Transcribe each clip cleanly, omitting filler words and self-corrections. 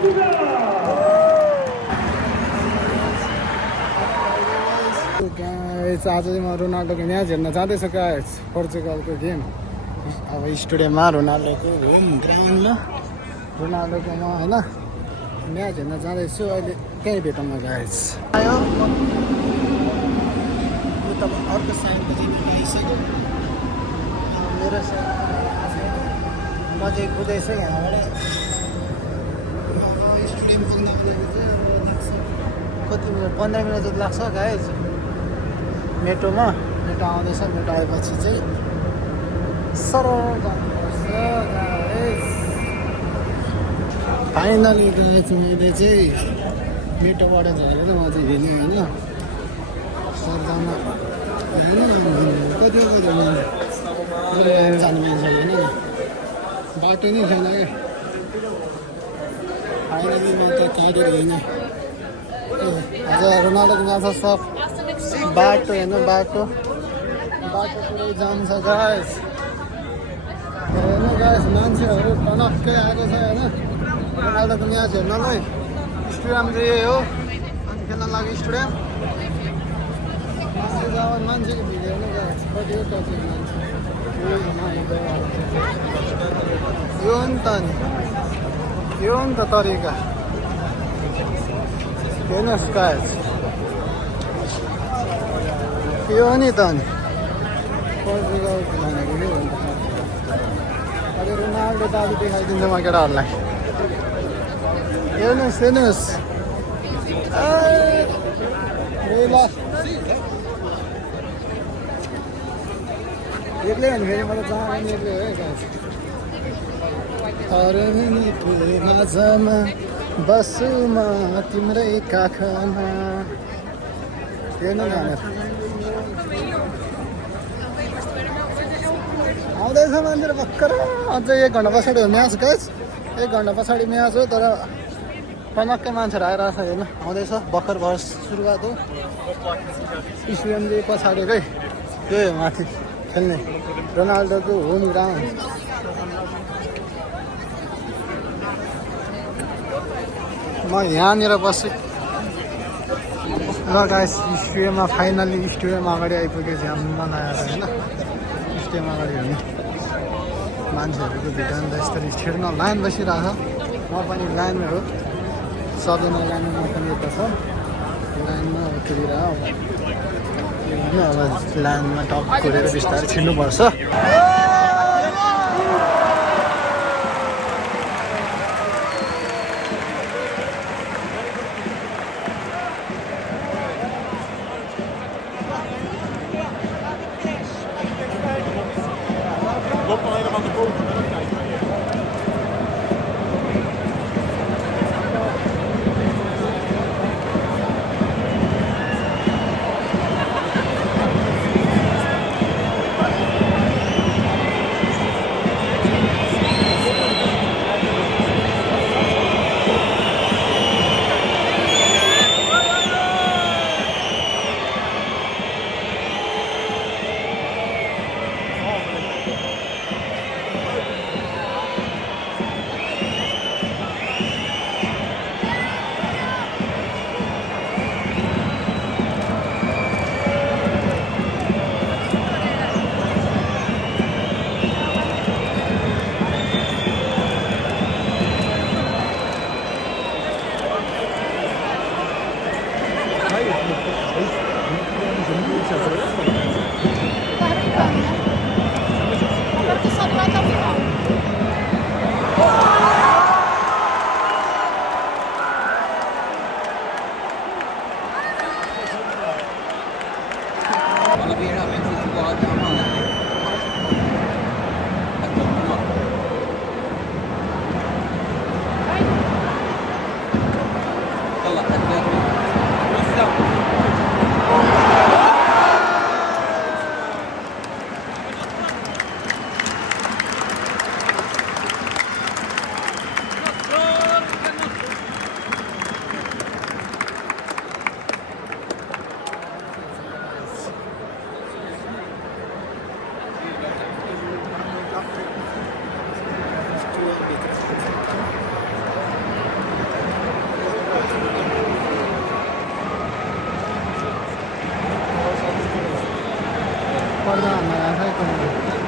Guys आज चाहिँ म रोनाल्डोको म्याच हेर्न जाँदैछु गाइस पोर्चुगलको गेम अब स्टेडियममा रोनाल्डोको होम ग्राउन्डमा रोनाल्डोको म होइन म्याच हेर्न जाँदैछु अहिले त्यहीँ भेटौँ न गाइस आयो यो त अर्को साइडको चाहिँ आइसक्यो मेरो म चाहिँ कुदैछु यहाँबाट स्टेडियम पुग्न कति मिनट 15 मिनट जति लाग्छ गाइस मेट्रोमा मेट्रो आउँदैछ मेट्रो आएपछि चाहिँ सरल जानुपर्छ गाइस फाइनली गाइस मैले चाहिँ मेट्रोबाट झरेर म चाहिँ हिँडेँ होइन सरदामा कति जानु मान्छे होइन बाटो नै छैन क्या फाइनली म त काटेर हिँडेँ आज रोनाल्डोको म्याच छ बाटो हेर्नु बाटो पुरै जान्छ गाइस हेर्नु गाइस मान्छेहरू टनक्कै आएको छ होइन रोनाल्डोको म्याच हेर्नलाई स्टेडियम चाहिँ यही हो अनि खेल्न लागि स्टेडियम मान्छेको भिड हेर्नु गाइस कति हो कति मान्छे यो नि त नि यो नि त तरिका हेर्नुहोस् गाइस यो नि त नि पोर्चुगल भनेको के भन्छ अहिले रोनाल्डो दाजु देखाइदिन्छ म केटाहरूलाई हेर्नुहोस् हेर्नुहोस् एक्लै भने फेरि मलाई चाहना एक्लै हो है गाइस माझमा बसुमा तिम्रै काखमा हेर्नु न आउँदैछ मान्छेहरू भर्खर अझ 1 घन्टा पछाडि हो म्याच गाइस 1 घन्टा पछाडि म्याच हो तर टनक्कै मान्छेहरू आइरहेको छ हेर्नु आउँदैछ भर्खर सुरुवात हो स्टेडियम चाहिँ पछाडिकै त्यही हो माथि खेल्ने रोनाल्डोको होम ग्राउन्ड म यहाँनिर बस्छु ल गाइस स्टेडियममा फाइनली स्टेडियम अगाडि आइपुग्यो झ्याम्म आएर होइन स्टेडियम अगाडि हेर्नु मान्छेहरूको भिड अन्त यस्तरी छिर्न लाइन बसिरहेको छ म पनि लाइनमै हो सबैजना लाइनमा म पनि यता छ लाइनमा अब कुदिएर अब लाइनमा टप कुरेर बिस्तारै छिर्नुपर्छ पर्दा हान्न गएको छ है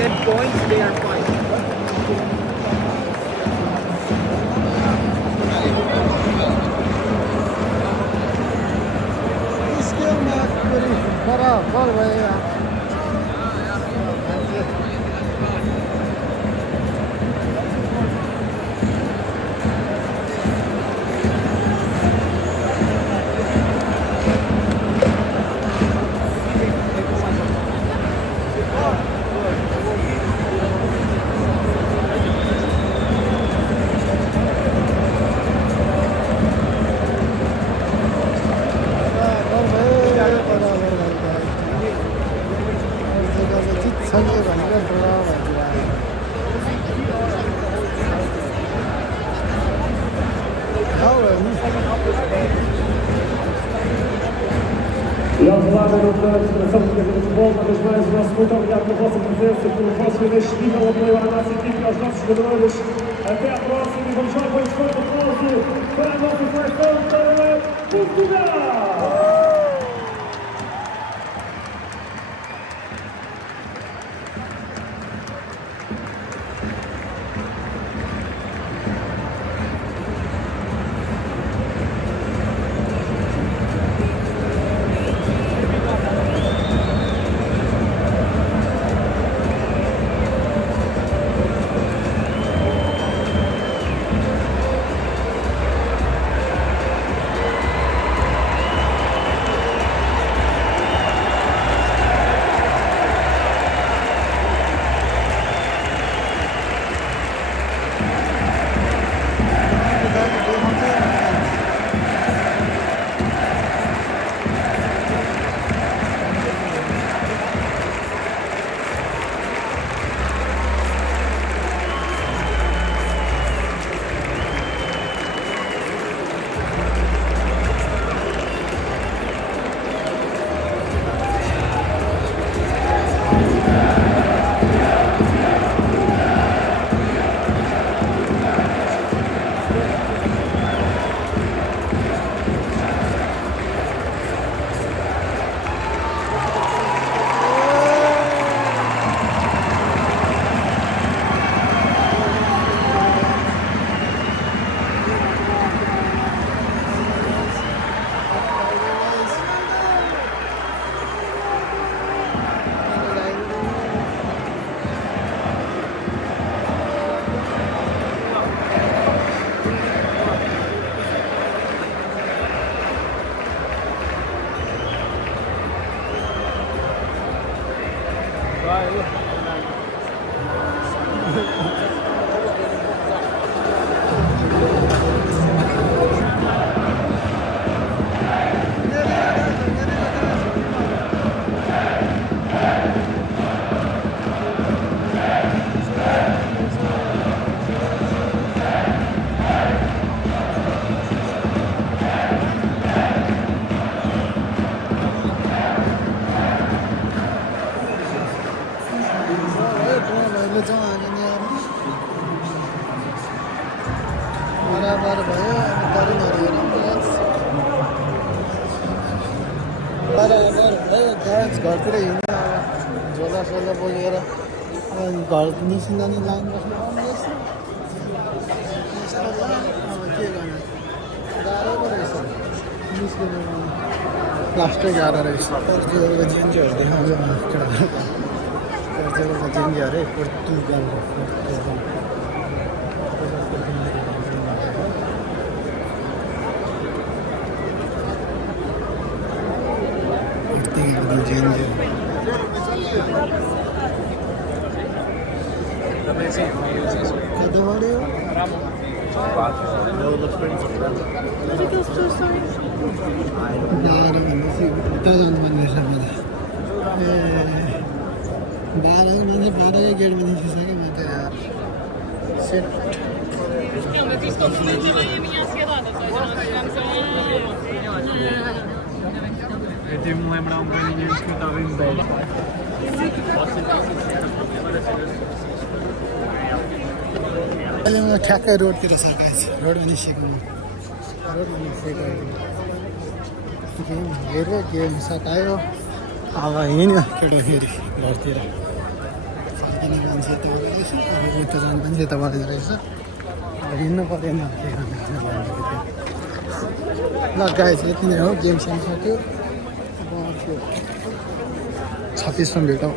Get points, they are fine. स्केलमा फेरि बराबर भयो Ja, we waren op de volgende wijze was goed op dat was het eerste voor vast geweest niet al op de laatste keer als dat ze de is en der verrassing van Jean-Paul Schot de Franse van de voorstel Portugal. बराबर भयो बराबर भयो guys घरतिर हिँड्नु अब झोला सोला बोकेर घर निस्किँदा नि लाइन बस्नु अब के गर्नु गाह्रो पो रहेछ निस्किनु लास्टै गाह्रो रहेछ जिन्जहरू देखाउँछ केटाहरू जिन्जी अरे पोर्तुगाल बाह्र गेटमा निस्किसकेँ म त यार set Eu tive-me a lembrar um bocadinho antes que eu estava em bed. अहिले म ठ्याक्कै रोडतिर छ गाइस रोड पनि सिक्नु रोड पनि सिकायो गेम हेऱ्यो गेम सकायो अब हिँड्यो केटो फेरि घरतिर फर्किने मान्छे यता रहेछ उता जाने मान्छे यता बढ्दो रहेछ अब हिँड्नु परेन के गर्नु ल गाइस यति नै हो गेम सेम सक्यो अब 26 मा भेटौँ